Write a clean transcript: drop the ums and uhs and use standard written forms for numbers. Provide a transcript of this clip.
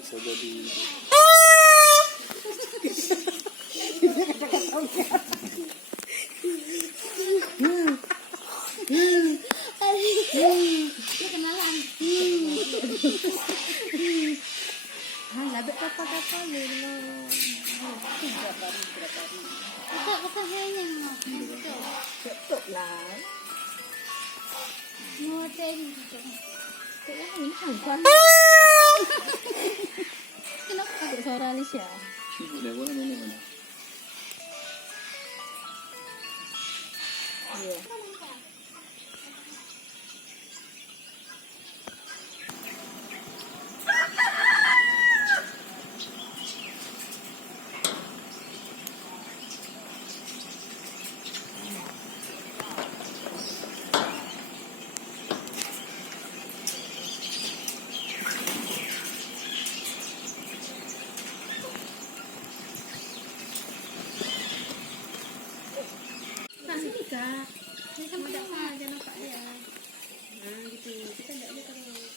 Bisa jadi kenalan. Labet apa-apa lu. Berapa hari. Kata kayaknya betul lah. Ngoten gitu. Kayaknya ini handphone. Kenapa ada suara Alicia? udah boleh mana? Iya. Kak, ini kan tidak jangan lupa ya. Nah gitu, kita tidak boleh terus.